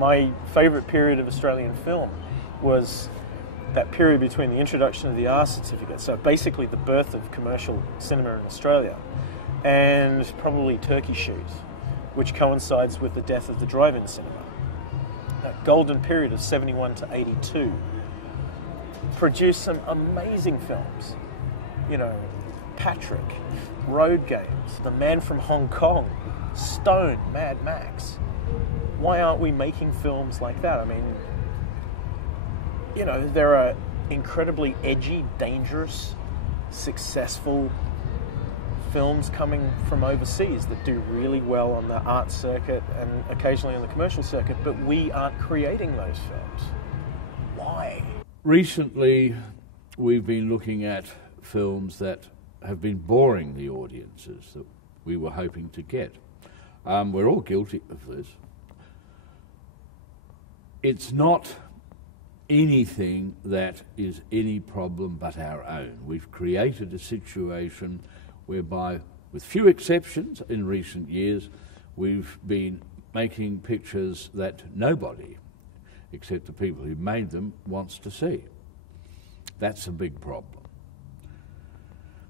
My favourite period of Australian film was that period between the introduction of the R certificate, so basically the birth of commercial cinema in Australia, and probably Turkey Shoot, which coincides with the death of the drive-in cinema. That golden period of 71 to 82 produced some amazing films. You know, Patrick, Road Games, The Man from Hong Kong, Stone, Mad Max. Why aren't we making films like that? I mean, you know, there are incredibly edgy, dangerous, successful films coming from overseas that do really well on the art circuit and occasionally on the commercial circuit, but we aren't creating those films. Why? Recently, we've been looking at films that have been boring the audiences that we were hoping to get. We're all guilty of this. It's not anything that is any problem but our own. We've created a situation whereby, with few exceptions in recent years, we've been making pictures that nobody, except the people who made them, wants to see. That's a big problem.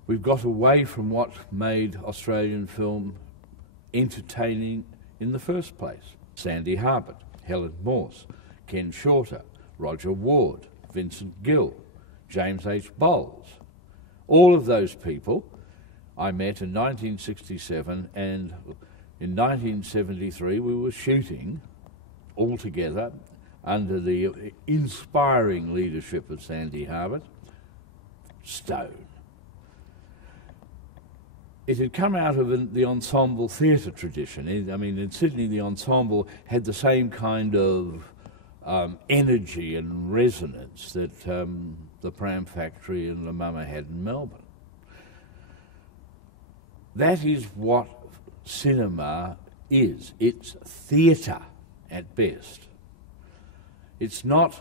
We've got away from what made Australian film entertaining in the first place. Sandy Harbert, Helen Morse, Ken Shorter, Roger Ward, Vincent Gill, James H. Bowles. All of those people I met in 1967, and in 1973 we were shooting all together under the inspiring leadership of Sandy Harbert, Stone. It had come out of the ensemble theatre tradition. I mean, in Sydney the ensemble had the same kind of energy and resonance that the Pram Factory and La Mama had in Melbourne. That is what cinema is. It's theatre at best. It's not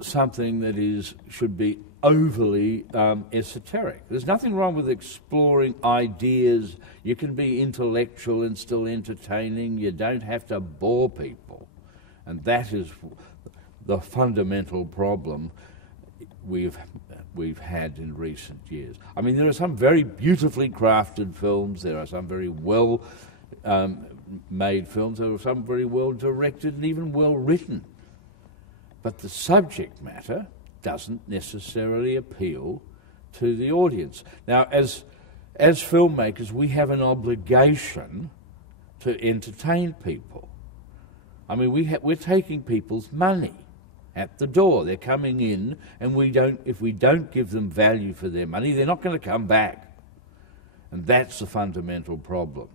something that should be overly esoteric. There's nothing wrong with exploring ideas. You can be intellectual and still entertaining. You don't have to bore people. And that is the fundamental problem we've had in recent years. I mean, there are some very beautifully crafted films, there are some very well made films, there are some very well directed and even well written. But the subject matter doesn't necessarily appeal to the audience. Now, as filmmakers, we have an obligation to entertain people. I mean, we're taking people's money at the door. They're coming in, and if we don't give them value for their money, they're not going to come back. And that's the fundamental problem.